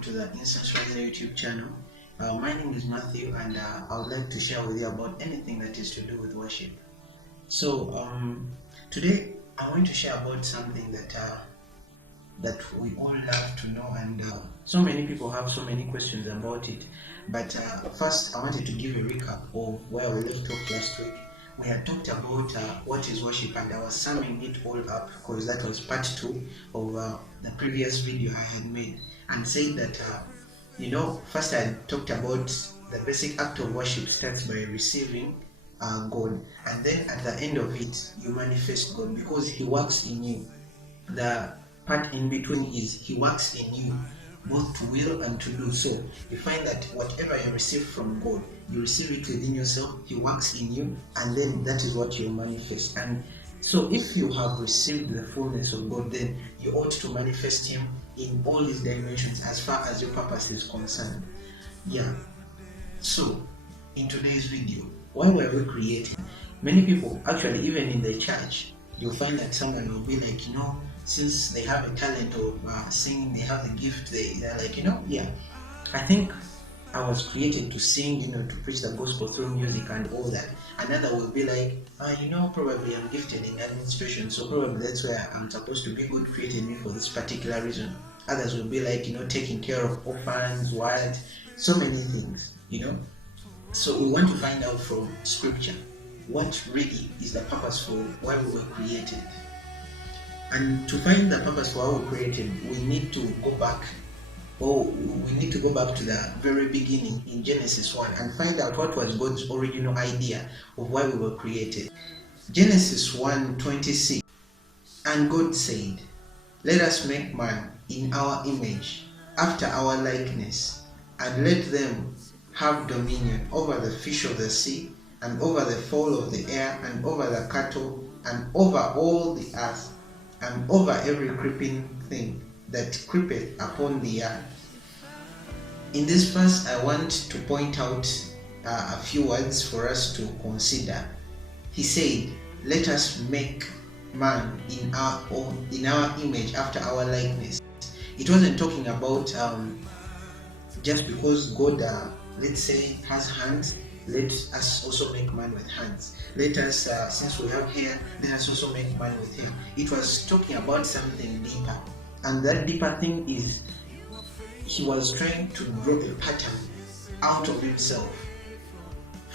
welcome to the Instance Riser YouTube channel. My name is Matthew, and I would like to share with you about anything that is to do with worship. So today I want to share about something that we all love to know, and so many people have so many questions about it. But first, I wanted to give a recap of where we left off last week. We had talked about what is worship, and I was summing it all up because that was part 2 of the previous video I had made, and said that first I talked about the basic act of worship starts by receiving God, and then at the end of it you manifest God because He works in you. The part in between is He works in you both to will and to do. So you find that whatever you receive from God, you receive it within yourself, He works in you, and then that is what you manifest. And so if you have received the fullness of God, then you ought to manifest Him in all His dimensions as far as your purpose is concerned. So in today's video, why were we created? Many people, actually even in the church, you'll find that someone will be like, since they have a talent of singing, they have a gift, they're like, I think I was created to sing, to preach the gospel through music and all that. Another will be like, probably I'm gifted in administration, so probably that's where I'm supposed to be. God created me for this particular reason. Others will be like, taking care of orphans, so many things, So we want to find out from scripture what really is the purpose for why we were created. And to find the purpose for why we were created, we need to go back to the very beginning in Genesis 1 and find out what was God's original idea of why we were created. Genesis 1:26, and God said, "Let us make man in our image, after our likeness, and let them have dominion over the fish of the sea, and over the fowl of the air, and over the cattle, and over all the earth, and over every creeping thing that creepeth upon the earth." In this verse, I want to point out a few words for us to consider. He said, "Let us make man in our image, after our likeness." It wasn't talking about just because God, let's say, has hands, let us also make man with hands. Let us, since we have hair, let us also make man with hair. It was talking about something deeper, and that deeper thing is He was trying to draw a pattern out of Himself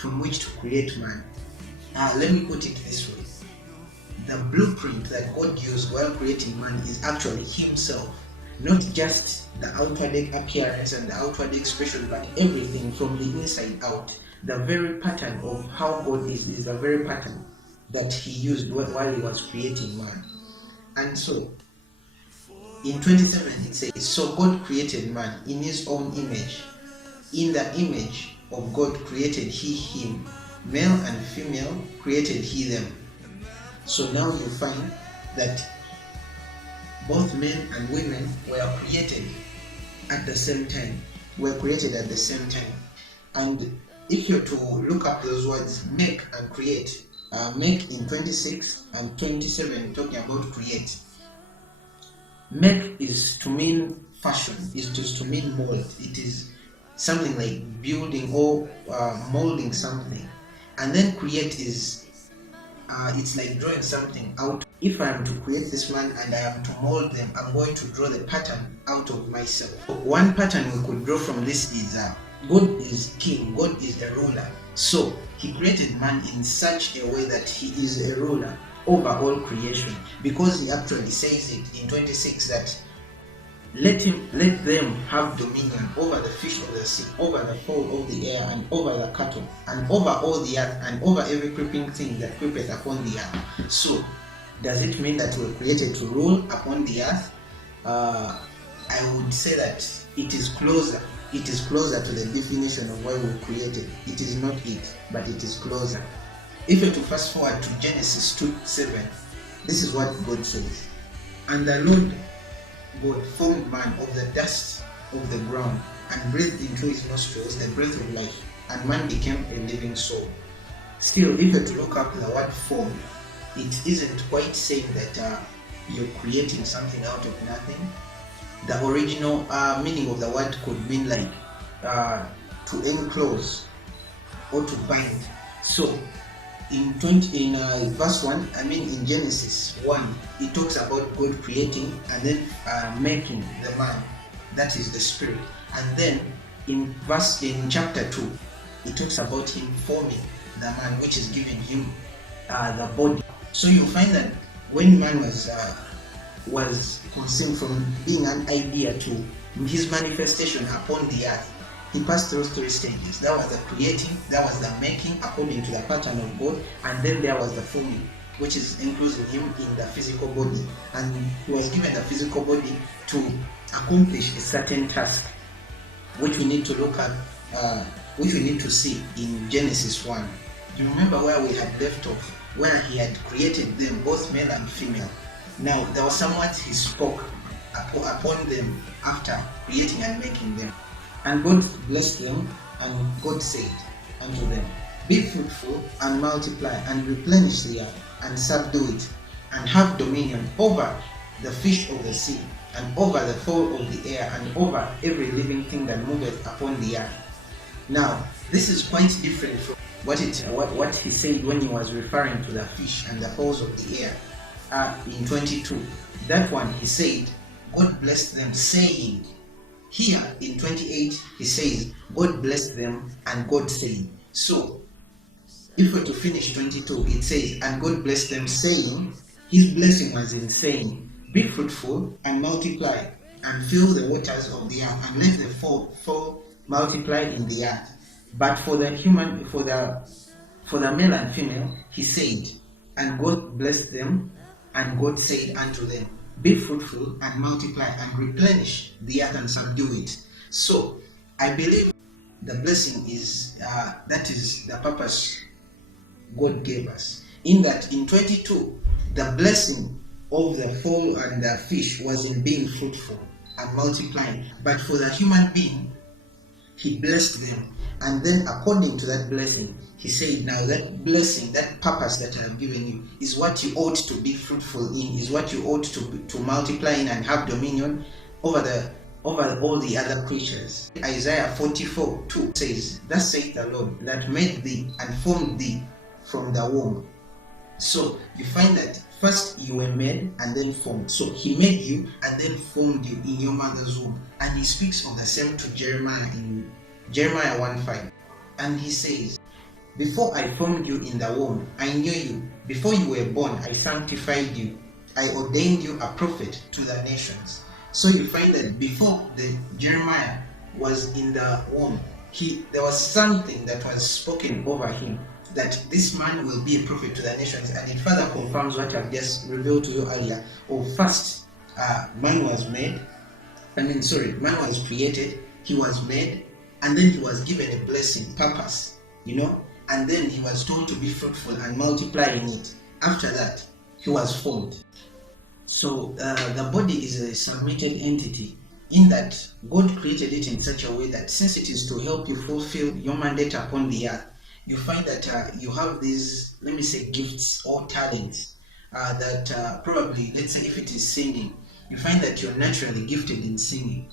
from which to create man. Let me put it this way: the blueprint that God used while creating man is actually Himself, not just the outward appearance and the outward expression, but everything from the inside out. The very pattern of how God is the very pattern that He used while He was creating man. And so in 27 it says, "So God created man in His own image. In the image of God created He him, male and female created He them." So now you find that both men and women were created at the same time. And if you're to look up those words, make and create, make in 26 and 27 talking about create. Make is to mean fashion, is just to mean mold. It is something like building or molding something. And then create is it's like drawing something out. If I am to create this man and I am to mold them, I'm going to draw the pattern out of myself. One pattern we could draw from this is God is king, God is the ruler. So He created man in such a way that He is a ruler over all creation, because He actually says it in 26 that let them have dominion over the fish of the sea, over the fowl of the air, and over the cattle, and over all the earth, and over every creeping thing that creepeth upon the earth. So does it mean that we're created to rule upon the earth? I would say that it is closer to the definition of why we were created. It is not it, but it is closer. If you to fast forward to Genesis 2:7, this is what God says: "And the Lord God formed man of the dust of the ground, and breathed into his nostrils the breath of life, and man became a living soul." Still, if you to look up the word form, it isn't quite saying that you're creating something out of nothing. The original meaning of the word could mean like to enclose or to bind. So in verse 1, in Genesis 1, it talks about God creating and then making the man, that is the spirit. And then in chapter 2, it talks about him forming the man, which is giving him the body. So you find that when man was conceived, from being an idea to his manifestation upon the earth, he passed through 3 stages. That was the creating, that was the making according to the pattern of God, and then there was the forming, which is including him in the physical body. And he was given the physical body to accomplish a certain task, which we need to look at, which we need to see in Genesis 1. You remember where we had left off, where he had created them, both male and female. Now, there was somewhat he spoke upon them after creating and making them. And God blessed them, and God said unto them, Be fruitful and multiply and replenish the earth and subdue it, and have dominion over the fish of the sea, and over the fowl of the air, and over every living thing that moveth upon the earth. Now, this is quite different from what he said when he was referring to the fish and the fowls of the air in 22. That one he said, God blessed them, saying. Here in 28, he says, God blessed them and God said. So, if we're to finish 22, it says, and God blessed them, saying, his blessing was in saying, Be fruitful and multiply and fill the waters of the earth, and let the fowl multiply in the earth. But for the male and female, he said, and God blessed them, and God said unto them, Be fruitful and multiply and replenish the earth and subdue it. So, I believe the blessing is, that is the purpose God gave us. In that, in 22, the blessing of the fowl and the fish was in being fruitful and multiplying. But for the human being, he blessed them. And then according to that blessing, he said, now that blessing, that purpose that I have given you, is what you ought to be fruitful in, is what you ought to multiply in and have dominion over all the other creatures. Isaiah 44:2 says, Thus saith the Lord, that made thee and formed thee from the womb. So you find that first you were made and then formed. So he made you and then formed you in your mother's womb. And he speaks of the same to Jeremiah in Jeremiah 1:5. And he says, Before I formed you in the womb, I knew you. Before you were born, I sanctified you. I ordained you a prophet to the nations. So you find that before the Jeremiah was in the womb, there was something that was spoken over him, that this man will be a prophet to the nations. And it further confirms what I've just revealed to you earlier. First, man was created, he was made, and then he was given a blessing, purpose, and then he was told to be fruitful and multiply in it. After that, he was formed. So the body is a submitted entity, in that God created it in such a way that since it is to help you fulfill your mandate upon the earth, you find that you have these, let me say, gifts or talents that probably, let's say if it is singing, you find that you're naturally gifted in singing,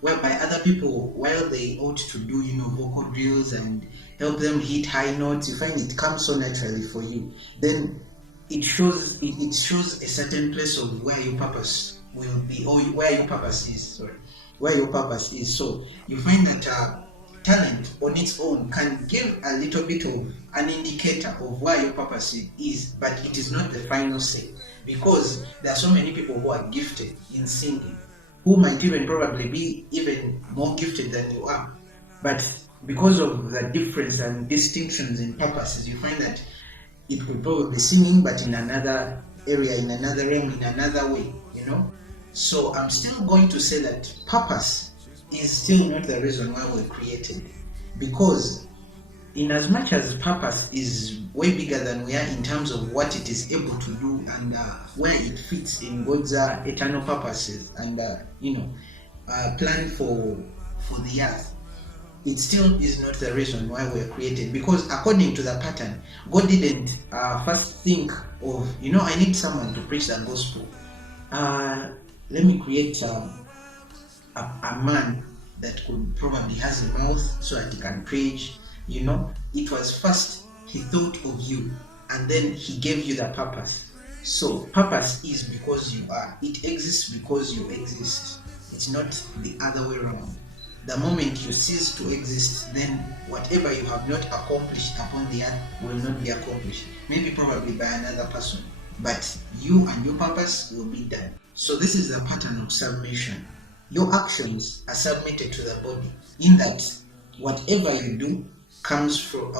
whereby other people, while they ought to do, vocal drills and help them hit high notes, you find it comes so naturally for you. Then it shows a certain place of where your purpose will be, or where your purpose is. So you find that talent on its own can give a little bit of an indicator of where your purpose is, but it is not the final say, because there are so many people who are gifted in singing, who might even probably be even more gifted than you are, but because of the difference and distinctions in purposes, you find that it could probably be singing, but in another area, in another realm, in another way, So I'm still going to say that purpose is still not the reason why we're created, because in as much as purpose is way bigger than we are in terms of what it is able to do and where it fits in God's eternal purposes and plan for the earth, it still is not the reason why we're created. Because according to the pattern, God didn't first think of, I need someone to preach the gospel. Let me create a man that could probably has a mouth so that he can preach. It was first he thought of you, and then he gave you the purpose. So purpose is because you are. It exists because you exist. It's not the other way around. The moment you cease to exist, then whatever you have not accomplished upon the earth will not be accomplished. Maybe probably by another person. But you and your purpose will be done. So this is the pattern of submission. Your actions are submitted to the body, in that whatever you do comes from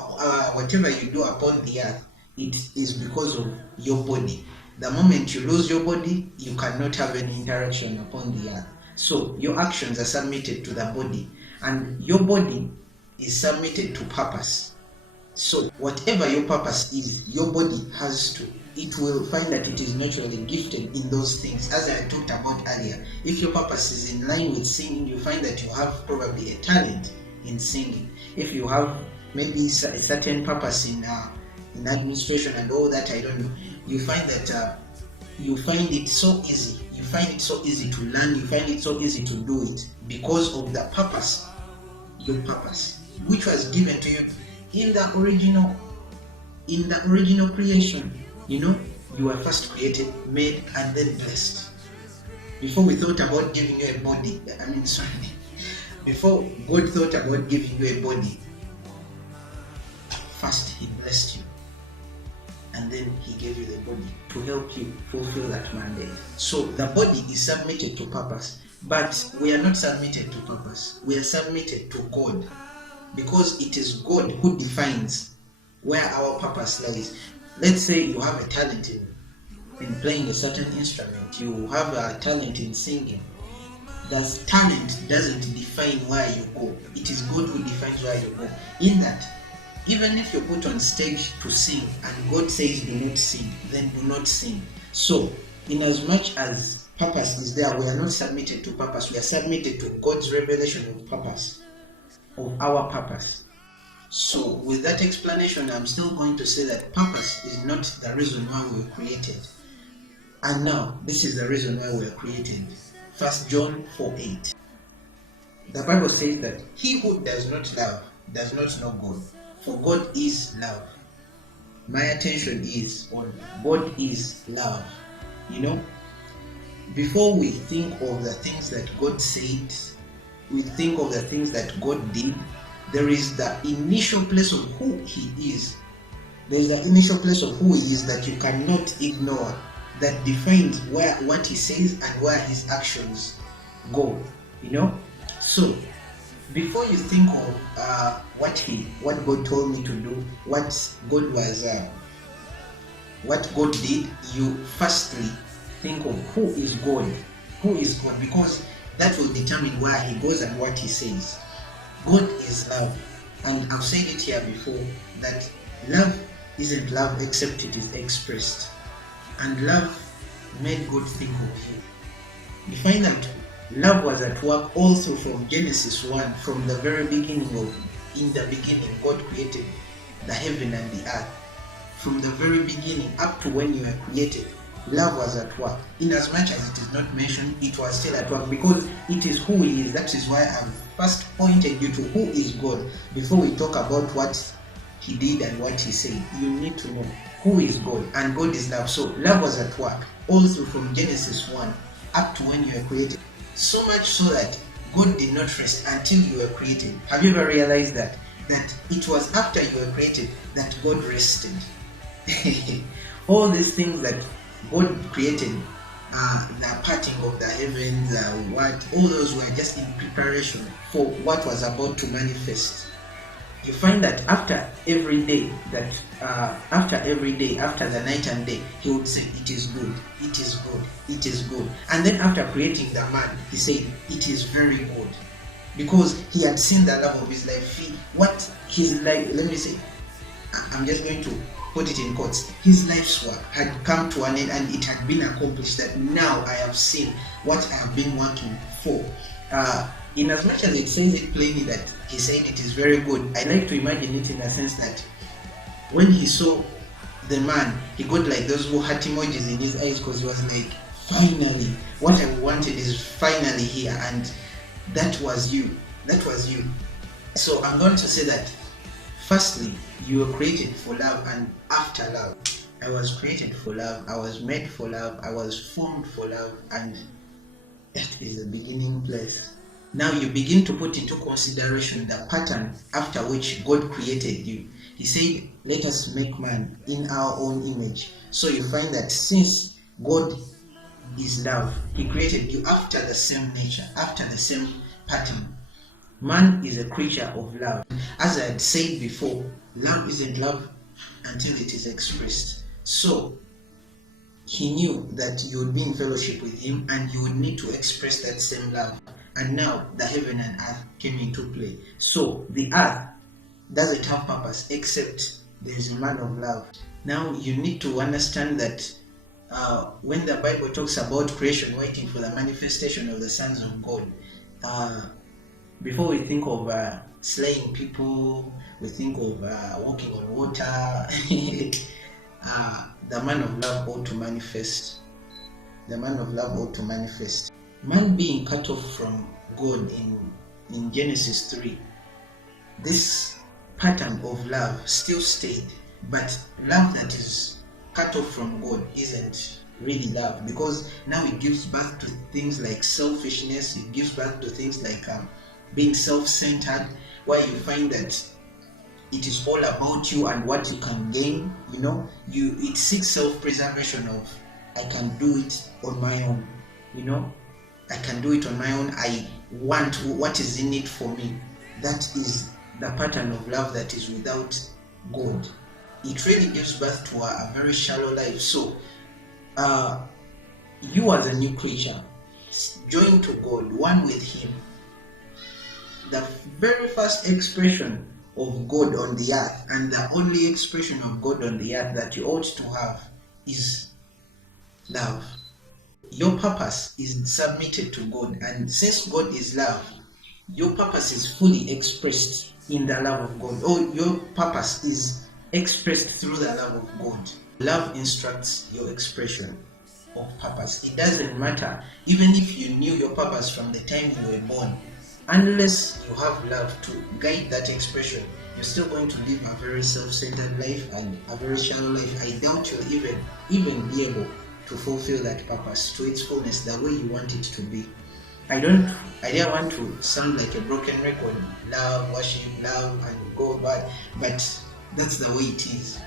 whatever you do upon the earth, it is because of your body. The moment you lose your body, you cannot have any interaction upon the earth. So your actions are submitted to the body, and your body is submitted to purpose. So whatever your purpose is, your body has to. It will find that it is naturally gifted in those things. As I talked about earlier, if your purpose is in line with singing, you find that you have probably a talent in singing. If you have maybe a certain purpose in administration and all that, I don't know, you find that you find it so easy. You find it so easy to learn. You find it so easy to do it because of the purpose, your purpose, which was given to you in the original creation. You were first created, made, and then blessed. Before we thought about giving you a body, before God thought about giving you a body, first He blessed you, and then He gave you the body to help you fulfill that mandate. So the body is submitted to purpose, but we are not submitted to purpose. We are submitted to God, because it is God who defines where our purpose lies. Let's say you have a talent in playing a certain instrument, you have a talent in singing. That talent doesn't define where you go. It is God who defines where you go. In that, even if you're put on stage to sing and God says do not sing, then do not sing. So, in as much as purpose is there, we are not submitted to purpose. We are submitted to God's revelation of purpose, of our purpose. So, with that explanation, I'm still going to say that purpose is not the reason why we were created. And now, this is the reason why we were created. 1 John 4:8. The Bible says that he who does not love does not know God, for God is love. My attention is on God is love. Before we think of the things that God said, we think of the things that God did, there is the initial place of who He is. There is the initial place of who He is that you cannot ignore, that defines what He says and where His actions go. So before you think of what God told me to do, what God did, you firstly think of who is God. Who is God? Because that will determine where He goes and what He says. God is love, and I've said it here before that love isn't love except it is expressed, and love made God think of you. You find that love was at work also from Genesis 1, from the very beginning in the beginning God created the heaven and the earth. From the very beginning up to when you were created, love was at work. In as much as it is not mentioned, it was still at work, because it is who He is. That is why I've first pointed you to who is God. Before we talk about what He did and what He said, you need to know who is God, and God is love. So love was at work also from Genesis 1 up to when you were created. So much so that God did not rest until you were created. Have you ever realized that it was after you were created that God rested? All these things that God created, the parting of the heavens, all those were just in preparation for what was about to manifest. You find that after every day, after the night and day, He would say, it is good, it is good, it is good. And then after creating the man, He said, it is very good. Because He had seen the love of His life. What His life, let me say, I'm just going to put it in quotes, His life's work had come to an end and it had been accomplished, that now I have seen what I have been working for. In as much as it says it plainly that He said it is very good, I like to imagine it in a sense that when He saw the man, He got like those heart emojis in His eyes, because He was like, finally, what I wanted is finally here. And That was you. That was you. So I'm going to say that firstly, you were created for love, and after love, I was created for love, I was made for love, I was formed for love, and that is the beginning place. Now you begin to put into consideration the pattern after which God created you. He said, let us make man in our own image. So you find that since God is love, he created you after the same nature, after the same pattern. Man is a creature of love. As I had said before, love isn't love until it is expressed. So he knew that you would be in fellowship with him and you would need to express that same love. And now the heaven and earth came into play. So the earth doesn't have purpose except there is a man of love. Now you need to understand that when the Bible talks about creation waiting for the manifestation of the sons of God, before we think of slaying people, we think of walking on water. The man of love ought to manifest. The man of love ought to manifest. Man being cut off from God in Genesis 3, this pattern of love still stayed, but love that is cut off from God isn't really love, because now it gives birth to things like selfishness, it gives birth to things like being self-centered, where you find that it is all about you and what you can gain. It seeks self-preservation of, I can do it on my own, I can do it on my own, I want what is in it for me. That is the pattern of love that is without God. It really gives birth to a very shallow life. So you as a new creature, joined to God, one with him, the very first expression of God on the earth, and the only expression of God on the earth that you ought to have, is love. Your purpose is submitted to God, and since God is love, your purpose is fully expressed in the love of God, or your purpose is expressed through the love of God. Love instructs your expression of purpose. It doesn't matter, even if you knew your purpose from the time you were born, unless you have love to guide that expression, you're still going to live a very self-centered life and a very shallow life. I doubt you'll even be able to fulfill that purpose to its fullness the way you want it to be. I don't want to sound like a broken record. Love, worship, love, and go back, but that's the way it is.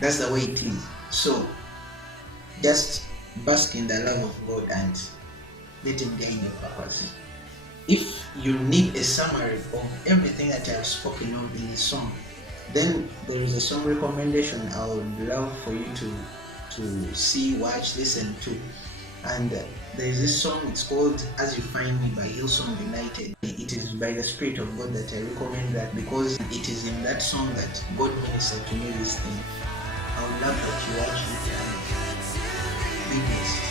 That's the way it is. So just bask in the love of God and let him guide your purpose. If you need a summary of everything that I've spoken of in this song, then there is a song recommendation I would love for you to see, watch, listen to. And there is this song, it's called As You Find Me by Hillsong United. It is by the Spirit of God that I recommend that, because it is in that song that God ministered to me this thing. I would love that you watch it and be blessed.